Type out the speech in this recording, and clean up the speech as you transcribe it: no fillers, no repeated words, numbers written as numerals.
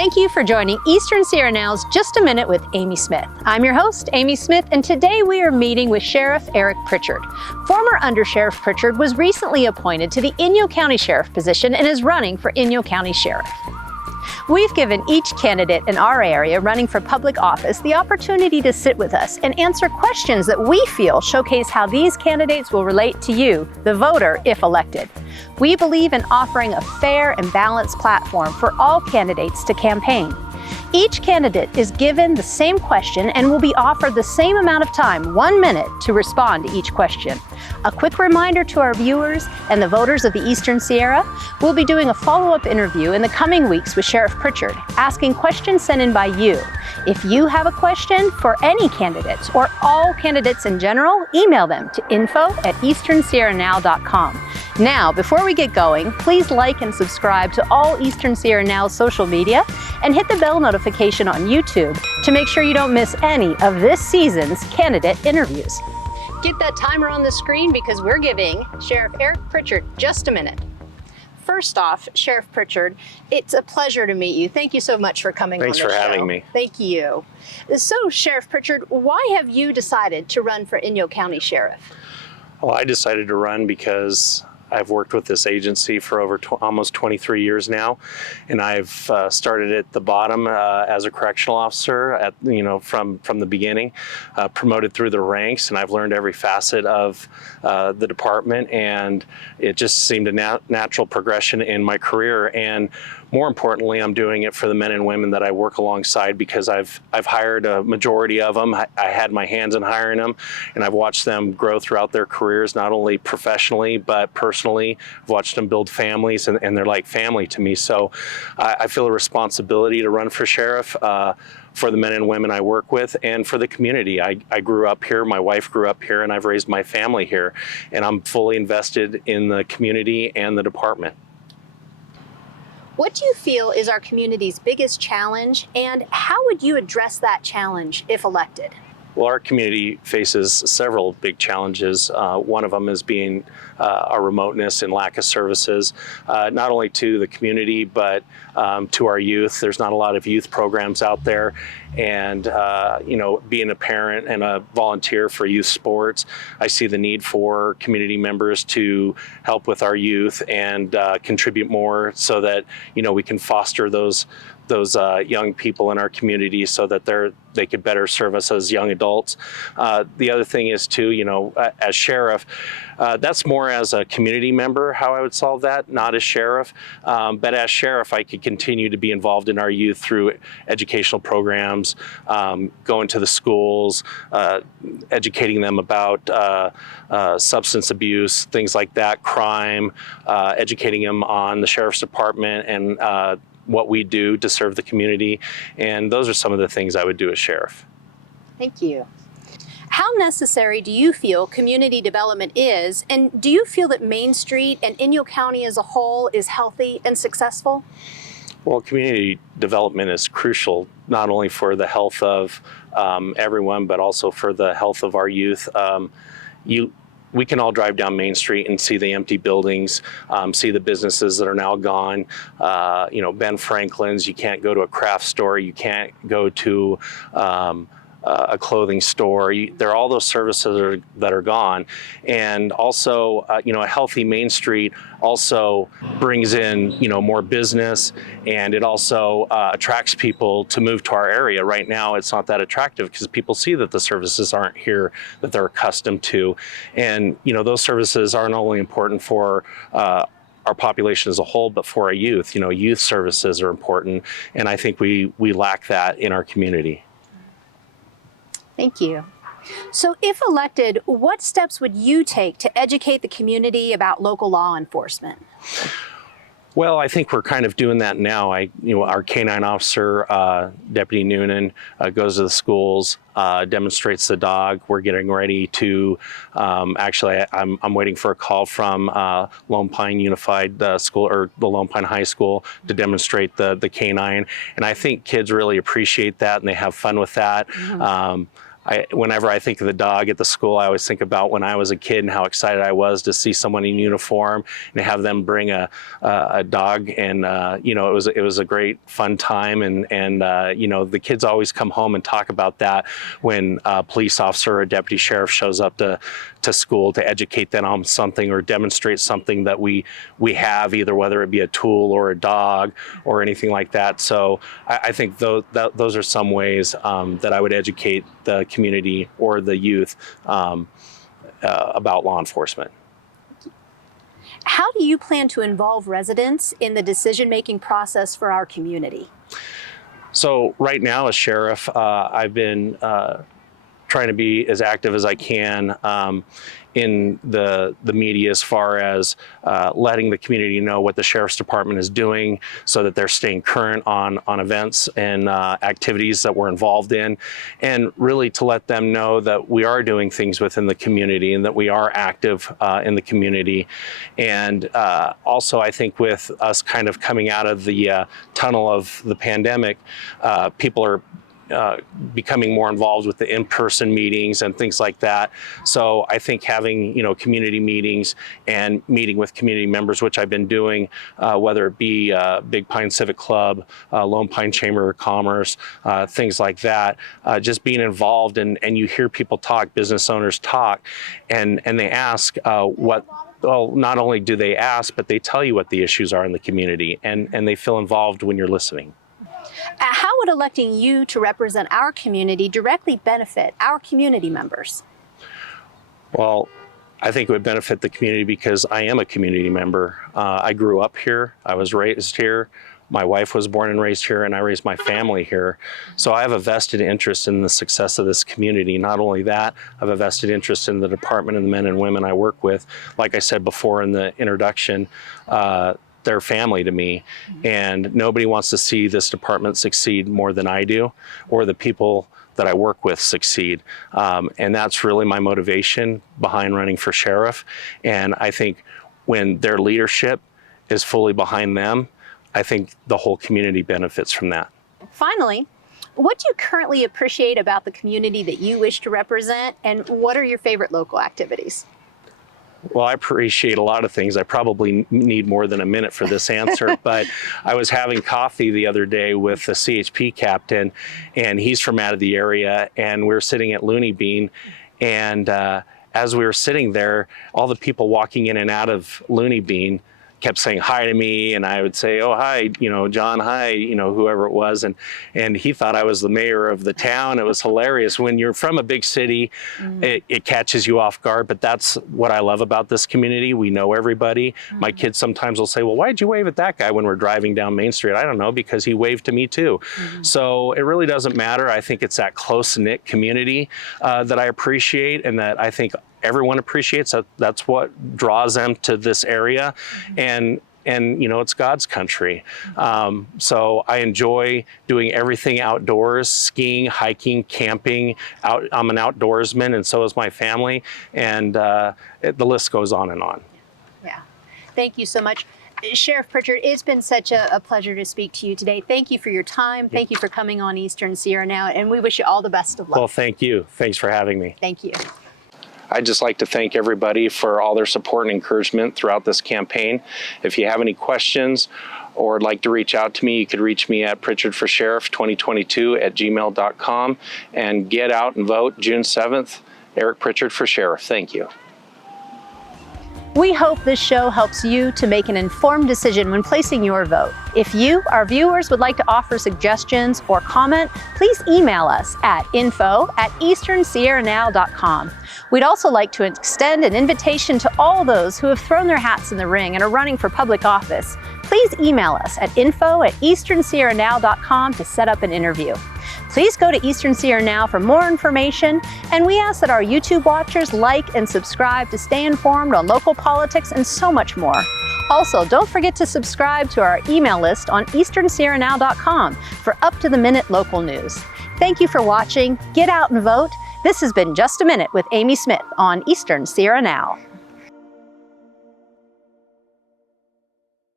Thank you for joining Eastern Sierra Now's Just a Minute with Amy Smith. I'm your host, Amy Smith, and today we are meeting with Sheriff Eric Pritchard. Former Under Sheriff Pritchard was recently appointed to the Inyo County Sheriff position and is running for Inyo County Sheriff. We've given each candidate in our area running for public office the opportunity to sit with us and answer questions that we feel showcase how these candidates will relate to you, the voter, if elected. We believe in offering a fair and balanced platform for all candidates to campaign. Each candidate is given the same question and will be offered the same amount of time, 1 minute, to respond to each question. A quick reminder to our viewers and the voters of the Eastern Sierra, we'll be doing a follow-up interview in the coming weeks with Sheriff Pritchard, asking questions sent in by you. If you have a question for any candidates or all candidates in general, email them to info@easternsierranow.com. Now, before we get going, please like and subscribe to all Eastern Sierra Now's social media and hit the bell notification on YouTube to make sure you don't miss any of this season's candidate interviews. Get that timer on the screen because we're giving Sheriff Eric Pritchard just a minute. First off, Sheriff Pritchard, it's a pleasure to meet you. Thank you so much for coming on the show. Thanks for having me. Thank you. So, Sheriff Pritchard, why have you decided to run for Inyo County Sheriff? Well, I decided to run because I've worked with this agency for over almost 23 years now, and I've started at the bottom as a correctional officer from the beginning, promoted through the ranks, and I've learned every facet of the department, and it just seemed a natural progression in my career. And more importantly, I'm doing it for the men and women that I work alongside because I've hired a majority of them. I had my hands in hiring them, and I've watched them grow throughout their careers, not only professionally, but personally. I've watched them build families, and they're like family to me. So I feel a responsibility to run for sheriff for the men and women I work with and for the community. I grew up here, my wife grew up here, and I've raised my family here, and I'm fully invested in the community and the department. What do you feel is our community's biggest challenge, and how would you address that challenge if elected? Well, our community faces several big challenges. One of them is being our remoteness and lack of services, not only to the community, but to our youth. There's not a lot of youth programs out there. And, being a parent and a volunteer for youth sports, I see the need for community members to help with our youth and contribute more so that, we can foster those young people in our community so that they could better serve us as young adults. The other thing is too, as sheriff, that's more as a community member how I would solve that, not as sheriff. But as sheriff, I could continue to be involved in our youth through educational programs, going to the schools, educating them about substance abuse, things like that, crime, educating them on the sheriff's department and what we do to serve the community. And those are some of the things I would do as sheriff. Thank you. How necessary do you feel community development is, and do you feel that Main Street and Inyo County as a whole is healthy and successful? Well, community development is crucial, not only for the health of everyone, but also for the health of our youth. We can all drive down Main Street and see the empty buildings, see the businesses that are now gone. Ben Franklin's, you can't go to a craft store, you can't go to a clothing store. There are all those services that are gone. And also, a healthy Main Street also brings in, more business, and it also attracts people to move to our area. Right now, it's not that attractive because people see that the services aren't here that they're accustomed to. And, those services aren't only important for our population as a whole, but for our youth. Youth services are important, and I think we lack that in our community. Thank you. So if elected, what steps would you take to educate the community about local law enforcement? Well, I think we're kind of doing that now. Our K-9 officer, Deputy Noonan, goes to the schools, demonstrates the dog. We're getting ready to, actually, I'm waiting for a call from Lone Pine Unified School, or the Lone Pine High School, to demonstrate the K-9. And I think kids really appreciate that and they have fun with that. Mm-hmm. whenever I think of the dog at the school, I always think about when I was a kid and how excited I was to see someone in uniform and have them bring a dog. And it was a great fun time. And the kids always come home and talk about that when a police officer or a deputy sheriff shows up to school to educate them on something or demonstrate something that we have, either whether it be a tool or a dog or anything like that. So I think those are some ways that I would educate the community or the youth about law enforcement. How do you plan to involve residents in the decision-making process for our community? So right now as sheriff, I've been trying to be as active as I can in the media, as far as letting the community know what the Sheriff's Department is doing so that they're staying current on events and activities that we're involved in, and really to let them know that we are doing things within the community and that we are active in the community. And also, I think with us kind of coming out of the tunnel of the pandemic, people are becoming more involved with the in-person meetings and things like that. So I think having, community meetings and meeting with community members, which I've been doing, whether it be Big Pine Civic Club, Lone Pine Chamber of Commerce, things like that, just being involved, and you hear people talk, business owners talk, and they ask well, not only do they ask, but they tell you what the issues are in the community, and they feel involved when you're listening. How would electing you to represent our community directly benefit our community members? Well, I think it would benefit the community because I am a community member. I grew up here, I was raised here, my wife was born and raised here, and I raised my family here. So I have a vested interest in the success of this community. Not only that, I have a vested interest in the department and the men and women I work with. Like I said before in the introduction, they're family to me, and nobody wants to see this department succeed more than I do, or the people that I work with succeed. And that's really my motivation behind running for sheriff. And I think when their leadership is fully behind them, I think the whole community benefits from that. Finally, what do you currently appreciate about the community that you wish to represent, and what are your favorite local activities? Well, I appreciate a lot of things. I probably need more than a minute for this answer, but I was having coffee the other day with a CHP captain, and he's from out of the area, and we were sitting at Looney Bean, and as we were sitting there, all the people walking in and out of Looney Bean kept saying hi to me, and I would say, oh, hi, John, hi, whoever it was. And he thought I was the mayor of the town. It was hilarious. When you're from a big city, it catches you off guard, but that's what I love about this community. We know everybody. My kids sometimes will say, well, why'd you wave at that guy when we're driving down Main Street? I don't know, because he waved to me too. So it really doesn't matter. I think it's that close-knit community that I appreciate, and that I think everyone appreciates. That's what draws them to this area. And it's God's country. So I enjoy doing everything outdoors: skiing, hiking, camping. I'm an outdoorsman, and so is my family. And the list goes on and on. Yeah. Thank you so much. Sheriff Pritchard, it's been such a pleasure to speak to you today. Thank you for your time. Thank you for coming on Eastern Sierra Now, and we wish you all the best of luck. Well, thank you. Thanks for having me. Thank you. I'd just like to thank everybody for all their support and encouragement throughout this campaign. If you have any questions or would like to reach out to me, you could reach me at pritchardforsheriff2022@gmail.com, and get out and vote June 7th. Eric Pritchard for Sheriff. Thank you. We hope this show helps you to make an informed decision when placing your vote. If you, our viewers, would like to offer suggestions or comment, please email us at info@easternsierranow.com. We'd also like to extend an invitation to all those who have thrown their hats in the ring and are running for public office. Please email us at info@easternsierranow.com to set up an interview. Please go to Eastern Sierra Now for more information, and we ask that our YouTube watchers like and subscribe to stay informed on local politics and so much more. Also, don't forget to subscribe to our email list on easternsierranow.com for up-to-the-minute local news. Thank you for watching. Get out and vote. This has been Just a Minute with Amy Smith on Eastern Sierra Now.